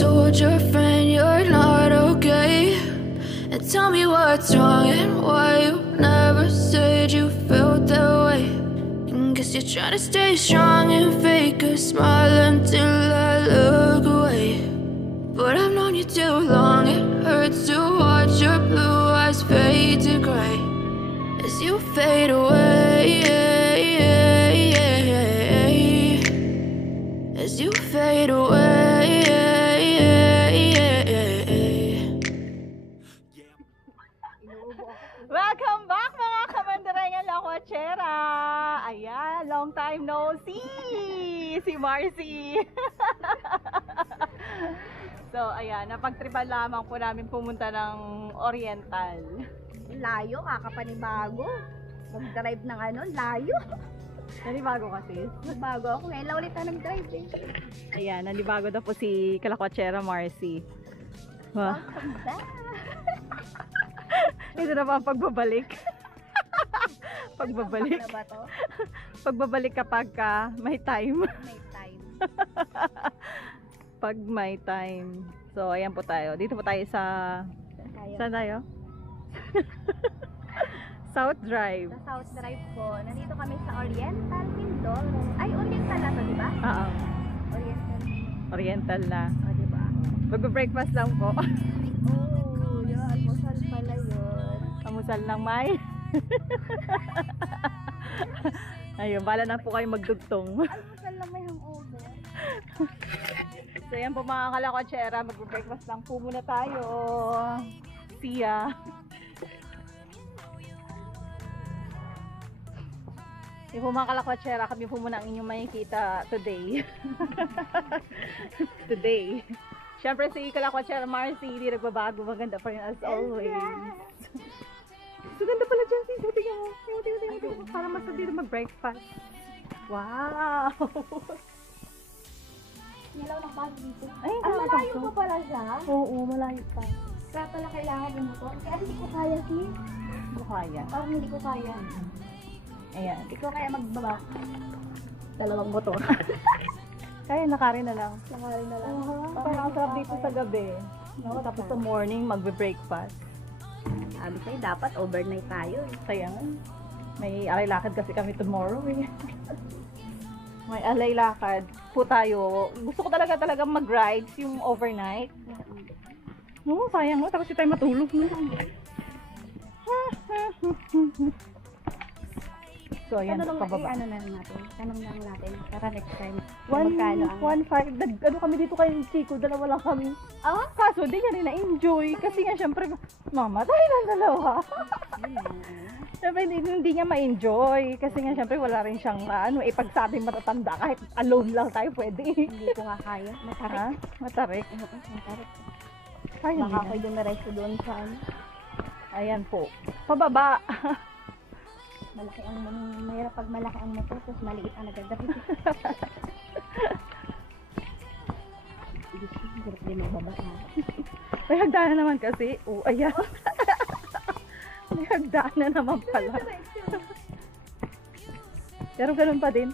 told your friend you're not okay? And tell me what's wrong and why you never said you felt that way. And guess you're trying to stay strong and fake a smile until I look away. But I've known you too long, it hurts to watch your blue eyes fade to gray as you fade away, as you fade away. Welcome back mga kamandarengan Lakwachera! Ayan, long time no see! Si Marcy! So, ayan, napagtripan lamang po namin pumunta ng Oriental. Layo, kakapanibago. Mag-drive ng ano, layo. Nanibago kasi. Nagbago ako, ngayon lang ulit na nag-drive eh. Ayan, nanibago na po si Kalakwachera Marcy. Wow. Welcome back. Ito na pa ang pagbabalik. Pagbabalik. Na ba to? Pagbabalik kapag may time. May time. Pag may time. So, ayan po tayo. Dito po tayo sa... Saan tayo? South Drive. Sa South Drive po. Nandito kami sa Oriental Mindoro. Ay, Oriental na to, di ba? Oo. Oriental. Oriental na. O, di ba? Magbe-breakfast lang po. Oh, yun. Almusal pala yun. Amusal ng may. Ayun, bala na po kayo magdugtong. Almusal lang may hangover. So yan po mga Kalakwachera, magbe-breakfast lang po muna tayo. See ya. Yung po mga Kalakwachera, kami po muna ang inyong makikita today. Today. Siyempre si Kalakwachera Marcy, hindi nagbabago, maganda pa rin as always. So ganda pala dyan sis, tingnan mo. Tingnan mo. Para mas dito mag-breakfast. Wow! Nilaw ng bus dito. Ay, malayo pa pala siya. Oo, malayo pa. Kaya pala kailangan ng motor. Kaya hindi ko kaya sis. Hindi kaya. Parang hindi ko kaya. Ayan. Hindi ko kaya magbaba. Dalawang motor. Kaya nakarin na lang. Nakarin na lang. Parang ang sarap dito sa gabi. No? Tapos sa morning, magbe-breakfast. Sabi sa'yo, dapat overnight tayo eh. Sayang. May alay lakad kasi kami tomorrow eh. May alay lakad po tayo. Gusto ko talaga mag-rides yung overnight. No, sayang mo. Tapos di tayo matulog. No? So, ayan, pababa. Ano na natin? Tanong lang natin. Para next time. 1.5. Ano kami dito kay Chico, dalawa lang kami. Ah? Kaso, di niya rin na-enjoy. Kasi nga, syempre, mamatay ng dalawa. Syempre, hindi niya ma-enjoy. Kasi nga, syempre, wala rin siyang, ipagsabing matatanda. Kahit alone lang tayo, pwede. Hindi ko nga kaya. Matarik. Ha? Matarik? Matarik. Kaya Baka ako'y dumiretso doon sa ano. Ayan po. Pababa. Malaki ang mayroon pag malaki ang motor, tapos maliit ang nagagawin. Hindi ko magbaba na. May hagdanan naman kasi. Oh, ayan. May hagdanan naman pala. Pero ganun pa din.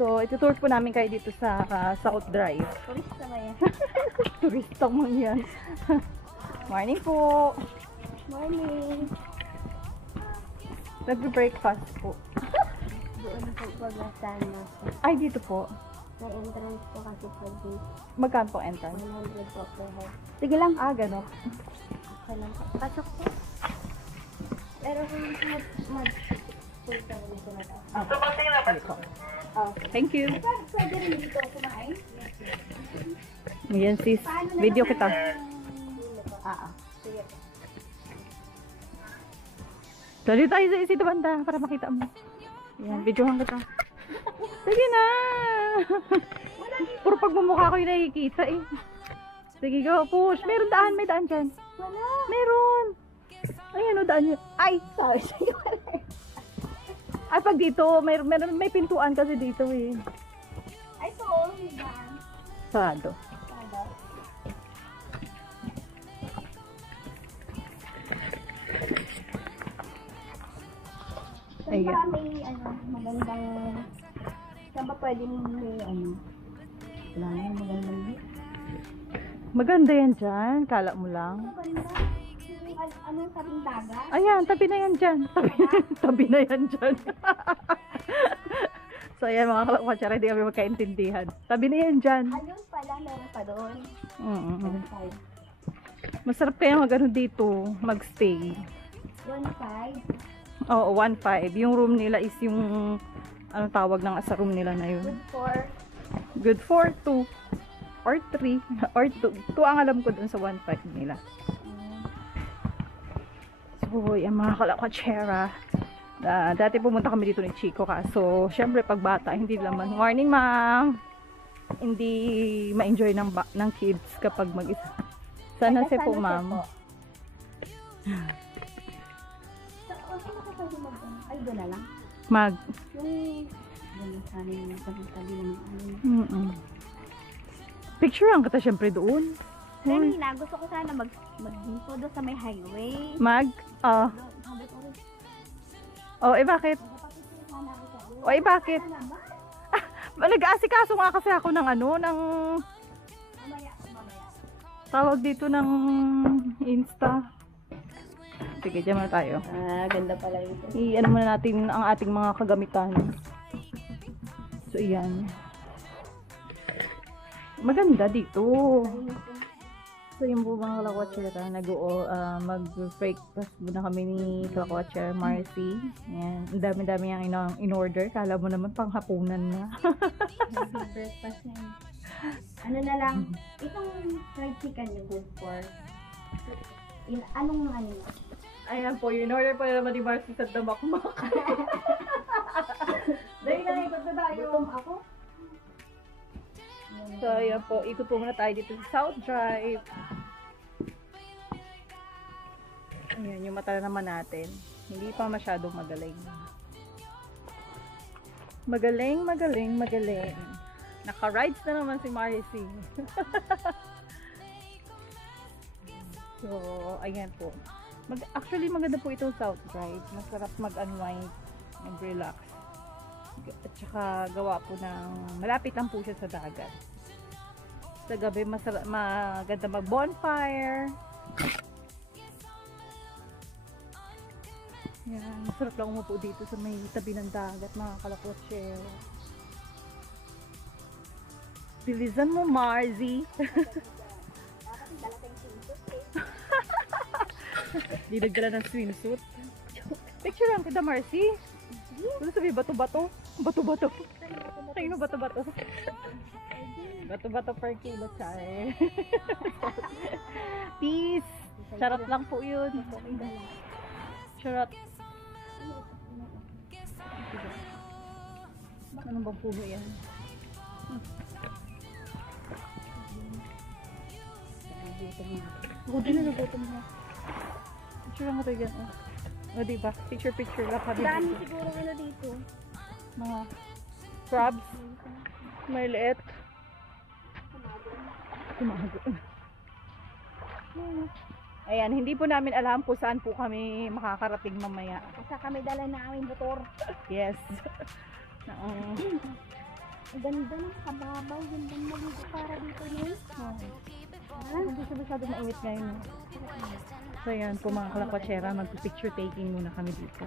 So, itutour po namin kayo dito sa South Drive. Turista ba yan? Turistang man yan. Morning po. Morning. Nagbe-breakfast po. Doon po pag-asan na. Ay, dito po. May entrance po kasi po dito. Magkano po entrance? 100 po per head. Sige lang. Ah, gano'n. Okay lang po. Pasok po. Pero kung mag-punta mo dito na tayo. Dito. Thank you. Pwede rin dito kumain? Ayan sis. Video kita. Sige. Dali tayo sa isi banda para makita mo. Ayan, videohan kita. Sige na. Puro pagmumukha ko yung nakikita eh. Sige, go, push. Meron daan, may daan dyan. Wala. Meron. Ayan o, daan yun. Ay, Sabi sa'yo wala. ay pag dito, may pintuan kasi dito eh. Ay, po. Higaan. Sado. Sada. Saan ba may magandang... Saan ba pwede may Wala na yung magandang view. Maganda yan dyan. Kala mo lang. Ano ba rin ba? Anong sabing dagat? Ayan, tabi na yan dyan. Tabi na yan dyan. So ayan mga kalakwatsara, hindi kami magkaintindihan. Tabi na yan dyan. Ayun pala, meron pa doon. Mm-mm. 1.5. Masarap kaya mag-ano dito, magstay. 1.5. Oo, 1.5. Yung room nila is yung, anong tawag ng sa room nila na yun? Good for Good for 2 or 3 or 2. 2 ang alam ko dun sa 1.5 nila. So, yung mga kalakwatsara. Dati pumunta kami dito ni Chico kaso syempre pag bata hindi naman morning ma'am hindi ma-enjoy ng kids kapag mag-isa. Sana si po ma'am. Ay, doon na lang. Mag. Yung sana yung sabi ng Picturean kita syempre doon. Kanina, gusto ko sana mag-info doon sa may highway. Oh, bakit? Bakit? Nag-aasikaso nga kasi ako ng tawag dito ng Insta. Sige, dyan muna tayo. Ganda pala ito. I-ano muna natin ang ating mga kagamitan. So, iyan. Maganda dito. So, yung po mga kalakwatsara, mag-breakfast muna kami ni kalakwatsara Marcy. Ayan, ang dami-dami yung in-order. Kala mo naman panghapunan na. Breakfast na yun. Ano na lang, itong fried chicken yung good for. Anong ano? Ayan po, yung in-order po naman ni Marcy sa damakmak. Dahil na ikot na tayo. Gutom ako. So, ayan po, ikot po muna tayo dito sa South Drive. Ayan, yung mata naman natin. Hindi pa masyadong magaling. Magaling. Naka-rides na naman si Marcy. So, ayan po. Actually, maganda po itong South Drive. Masarap mag-unwind, mag-relax. At saka gawa po ng malapit lang po siya sa dagat. Sa gabi maganda mag-bonfire. Yan, masarap lang umupo dito sa may tabi ng dagat, mga kalakwatsero. Bilisan mo, Marcy. Di nagdala ng swimsuit. Picture lang kita, Marcy. Ano sabi, bato-bato? Bato-bato. Kayo bato-bato. Bato-bato per kilo, char. Peace. Charot lang po yun. Charot. Anong bang puno yan? Gutom na nagutom na. Picture lang ito yan. O diba? Picture lang kami. Dami siguro dito. Mga crabs. May liit. Tumago. Ayan, hindi po namin alam po saan po kami makakarating mamaya. Kasi kami dala na aming motor. Yes. Ang ganda ng kababaw. Ganda ng maligo para dito yun. Hindi siya masyadong mainit ngayon. So ayan po mga kalakwatsera, mag-picture taking muna kami dito.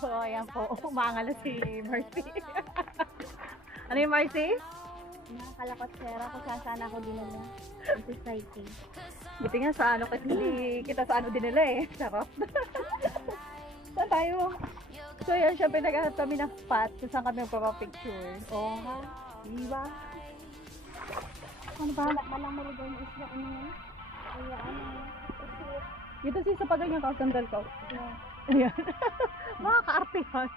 So ayan po, umangal na si Marcy. Ano yung Marcy? Mga kalakwatsera ko sana ako dinala. Ito sighting. Buti nga sa ano kasi kita sa ano dinala eh. Sarap. Saan tayo? So yan, syempre naghahanap kami ng spot kung saan kami magpapapicture. Oo nga. Diba? Ano ba? Malang maligaw yung isla. Ano yun? Kaya ano? Dito si sa paganyan ka, sandal ka. Ayan. Mga kaartehan.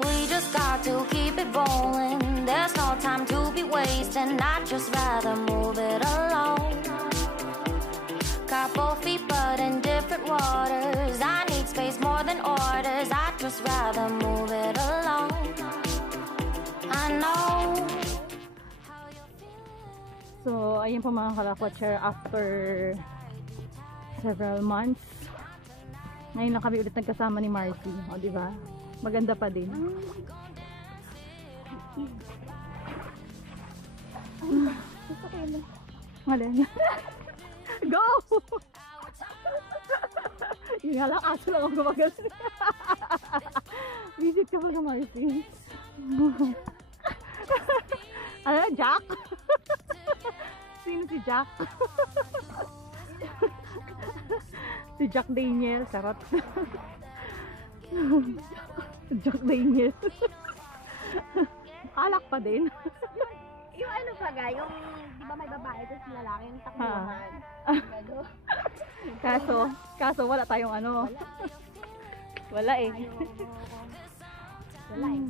We just got to keep it rolling. There's no time to be wasting. I'd just rather move it along. Couple feet but in different waters. I need space more than orders. I'd just rather move it along. I know how you're feeling. So, ayun po mga kalakwatcher, after several months, ngayon lang kami ulit nagkasama ni Marcy. O, diba? Maganda pa din. Malay. Go! Yun nga lang, aso lang ako gumagal. Visit ka ba ka, Marcy? Ano na, Jack? Sino si Jack? Si Jack Daniel, sarap. Jack Daniel. Alak pa din. Yung ano baga, yung di ba may babae tapos lalaki yung takbuhan. Kaso wala tayong ano. Wala eh. Wala eh.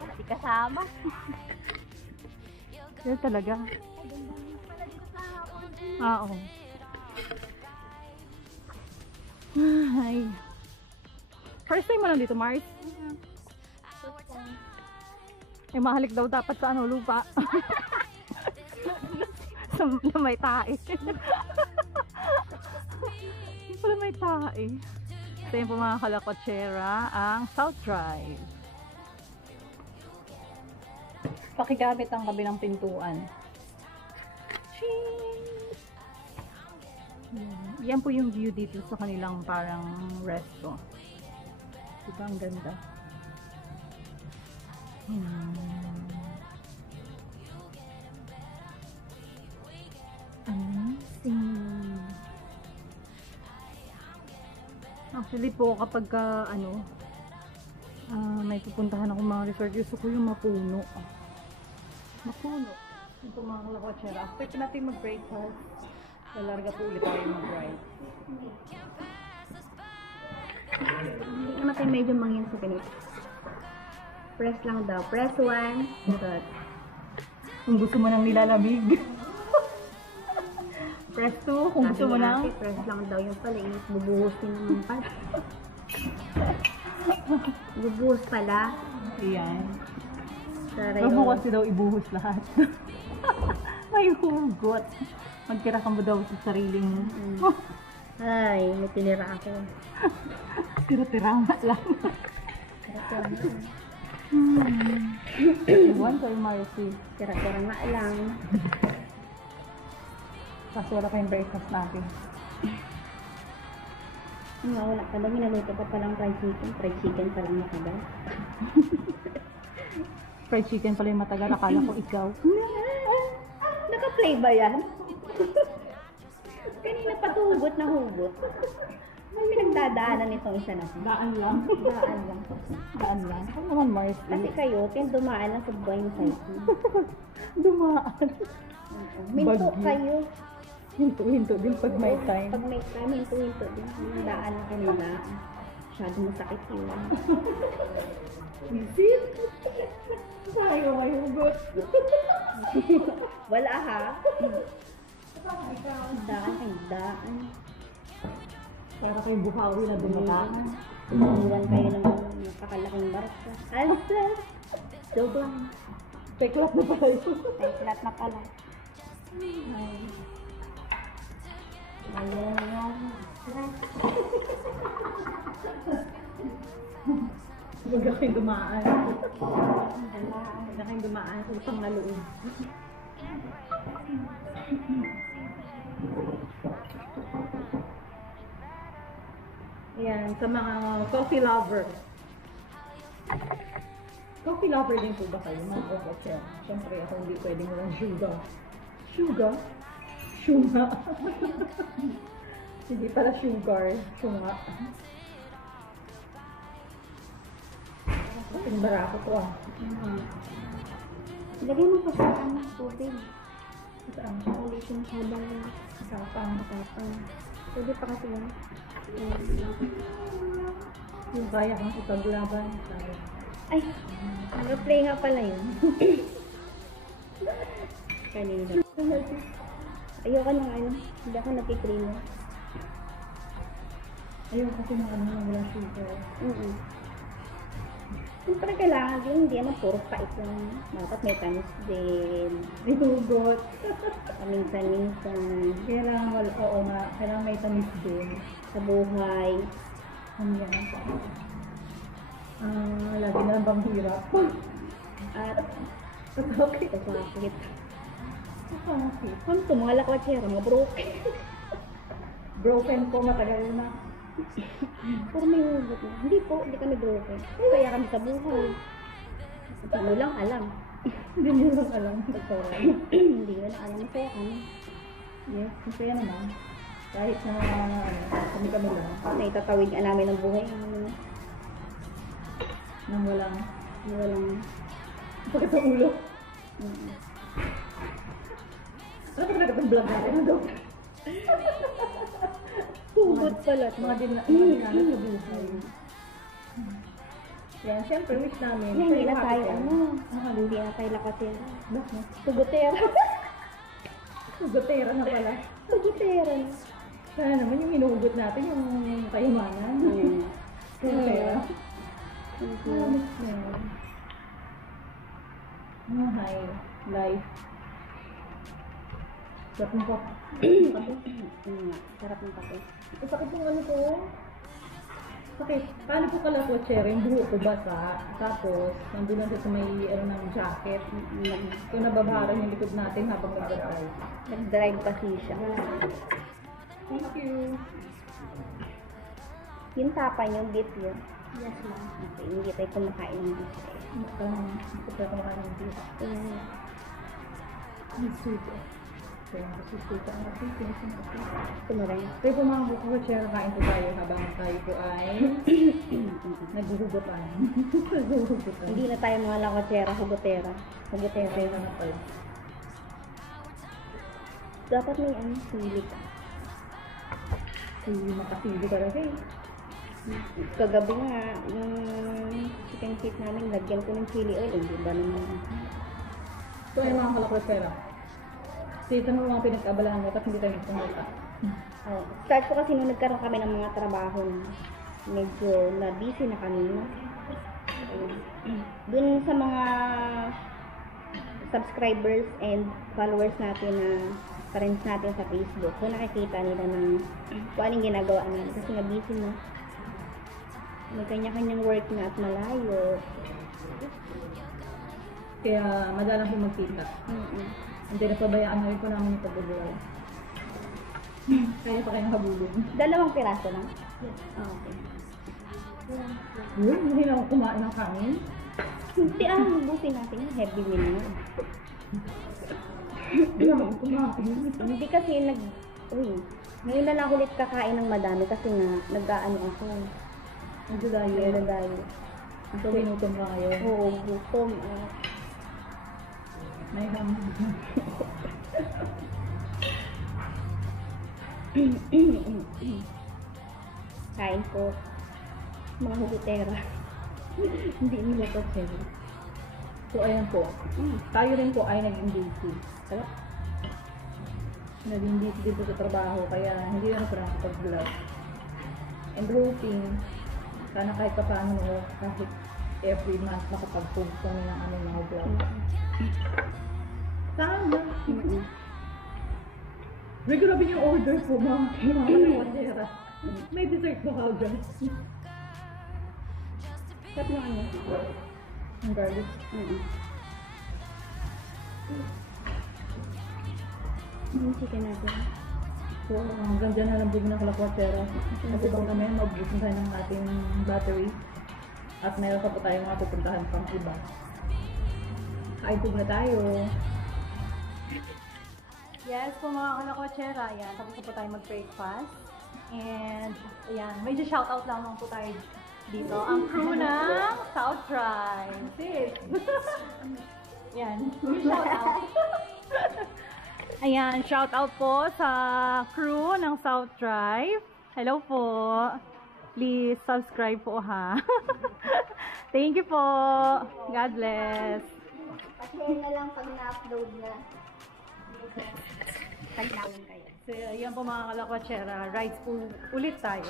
Wala di kasama. Yan talaga. Oo. Ay. First time mo lang dito, Mars? Eh, mahalik daw dapat sa ano, lupa. sa may tae. Sa may tae. Ito yung po mga kalakotsera, ang South Drive. Pakigamit ang kabilang pintuan. Yan po yung view dito sa kanilang parang resto. Diba ang ganda? Amazing. Actually po kapag may pupuntahan ako mga resort, gusto ko yung mapuno. Mapuno. Ito mga kalakotsera. After natin mag-breakfast, lalarga po ulit tayo mag-ride. Hindi naman tayo medyo mangyan sa ganito. Press lang daw. Press 1. Good. Kung gusto mo nang nilalamig. Press 2 kung gusto mo nang. Press lang daw yung pala. Bubuhos din naman pala. Bubuhos pala. Ayan. Saray Huwag mo kasi daw ibuhos lahat. May hugot. Magtira ka mo daw sa sarili mo. Ay, may tinira ako. Tira-tira nga lang. Tira-tira nga lang. Iwan ko yung Marcy. Tira-tira nga lang. Kasi wala pa yung breakfast natin. Nga, wala ka daw. Minaluto pa palang fried chicken. Fried chicken palang matagal. Fried chicken pala yung matagal. Akala ko ikaw. Naka-play ba yan? Kanina patuhugot na hugot. May pinagdadaanan itong isa na. Daan lang. Daan lang. Daan lang. Ano naman Marcy? Kasi kayo, dumaan lang sa buhay ng cycle. Dumaan. Minto Bagyo. kayo. Hinto-hinto din pag may time. Pag may time, hinto-hinto din. Yung daan lang kanila. Masyado masakit yun. Visit? Tayo may hugot. Wala ha? Daan ay daan. Para kayong buhawi na dumataan. Iwan kayo ng napakalaking barka. Alsa! Joke lang. Teklat na pala yun. Ay, flat na pala. Ayun. Huwag na kayong dumaan. Huwag na kayong dumaan. Utang na loob. Ayan, sa mga coffee lover. Coffee lover din po ba kayo? Mga coffee. Siyempre ako hindi pwedeng walang sugar. Sugar? Sugar. Hindi pala sugar. Sugar. Ang barako to ah. Lagay mo pa sa tubig. Saan? Ulit yung habang Kapang. pwede pa kasi yan. Yung kaya kang ipaglaban. Ay, nag-play nga pala yun. Kanina. Ayoko ng ano, hindi ako nagkikrino. Ayun kasi mga ano na wala sugar. Siyempre kailangan din, hindi naman puro pait lang. Dapat may tamis din. Binugot. Paminsan-minsan. Kailangan, oo nga, kailangan may tamis din. Sa buhay. Ano yan? Lagi na lang bang hirap? At Okay. kasakit. Okay. Ano ito? Mga lakwatsera, mga broken. Broken ko, matagal na. Pero may hugot na. Hindi po, hindi kami broken. Kaya kami sa buhay. Ano lang alam. Hindi nyo lang alam. Hindi ko lang alam. Masaya kami. Yes, masaya naman. Kahit na kami-kami lang. Naitatawid nga namin ang buhay. Nang walang Walang... sakit sa ulo. Mm. Ano pa talaga itong vlog natin? Ano? Hugot pala. Mga dinanas sa buhay. Yan, siyempre wish namin. Hindi na Kayo tayo, happy ano? kayo. Hindi na tayo lakatera. Bakit? Sugutera. Sugotera na pala. Sugutera na. Sana naman yung hinugot natin, yung kayamanan. Sugotera. Miss na yun. Hi, life. Sarap mo po. Sarap ng kape. Sakit yung ano ko. Sakit. Paano po pala po, Cherry? Yung buho ko basa. Tapos, nandun lang sa may ng jacket. Kung nababaran yung likod natin habang nag-drive. Nag-drive kasi siya. Thank you. Yung tapan yung beef yun. Yes, ma'am. Okay, hindi tayo kumakain ng beef. Ito pa kung ano yung beef. Ang sweet. Kaya nasusuit ang natin. Ito mo rin. Kaya po mga buko, Cherry, kain po tayo habang tayo po ay naghuhugutan. Naghuhugutan. Hindi na tayo mga lakwatsera, hugotera. Hugotera. Kaya na po. Dapat may ano, sili ka. Hindi makasili talaga eh. Kagabi nga, yung chicken feet namin, lagyan ko ng chili oil. Hindi ba naman? So ay mga kalakwasera. Kasi ito mga pinag-abalahan mo at hindi tayo nagpunta. Oh, start ko kasi nung nagkaroon kami ng mga trabaho na medyo na-busy na kami. No? Dun sa mga subscribers and followers natin na friends natin sa Facebook, kung nakikita nila ng kung anong ginagawa namin kasi na-busy na. May kanya-kanyang work na at malayo. Kaya madalang po magkita. Hindi na pabayaan na rin po namin yung pag-ubuhay. Kaya pa kayo nakabulong. 2 piraso lang? Yes. Oh, okay. Uy, hindi na ako kumain ng kanin. Hindi mabusin natin yung heavy meal na. Hindi na ako kumain. Hindi kasi ngayon na lang ulit kakain ng madami kasi nga nag-aano ako. Nagdadayo. Nagdadayo. So, minutom ka kayo. Oo, gutom. May ham. Kain po. Mga hugutera. Hindi nila to sila. So, ayan po. Tayo rin po ay naging busy. Naging busy dito sa trabaho, kaya hindi na parang kapag-vlog. And hoping, sana kahit pa paano, kahit every month makapag-post kami ng aming mga vlog. Sana. May grabe yung order po, mga kalawandera. May dessert ba ka dyan? Sarap na ano. Ang garlic. Yung chicken natin. So, hanggang dyan na lang bigyan ng kalakwatera. Kasi bang kami, magbusin tayo ng ating battery. At meron pa po tayo mga pupuntahan pang iba. Kain po na tayo. Yes po mga kalakwatera. Ayan, tapos na po tayo mag-breakfast. And, ayan, medyo shoutout lang po tayo dito. Ang crew ng South Drive. Sis! Ayan, shoutout. Ayan, shout out po sa crew ng South Drive. Hello po. Please subscribe po ha. Thank you po. God bless. Patayin na lang pag na-upload na. Taglawan kayo. So, yan po mga kalakwatsyera. Rides po ulit tayo.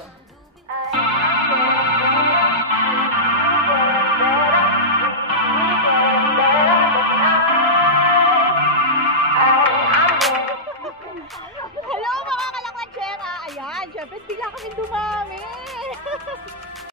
Ay, Hello mga kalakwatsera! Ayan, syempre bigla kami dumaan.